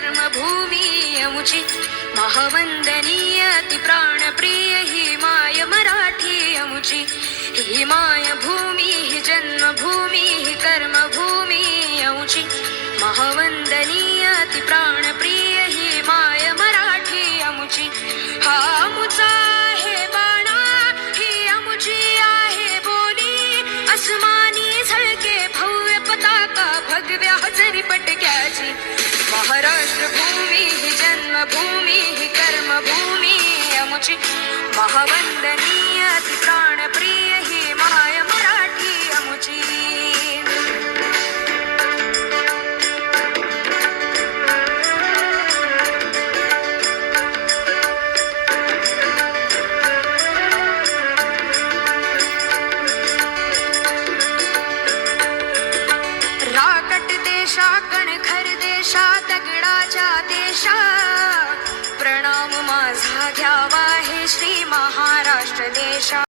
कर्मभूमी अमुची महावंदनीय अति प्राणप्रिय ही माय मराठी अमुची ही माय भूमी ही जन्मभूमी ही कर्मभूमी अमुची महावंदनीय अति प्राणप्रिय ही माय मराठी अमुची हा अमुचा आहे बाणा ही अमुची आहे बोली अस्मानी झळके भव्य पताका भगव्या हजरी पटक्याची महाराष्ट्र भूमी ही जन्मभूमी ही कर्मभूमी अमुची महावंदनीय अति प्राणप्रिय ही माय मराठी अमुची राकट देशा कणखर देशा दगडाच्या देशा प्रणाम माझा घ्या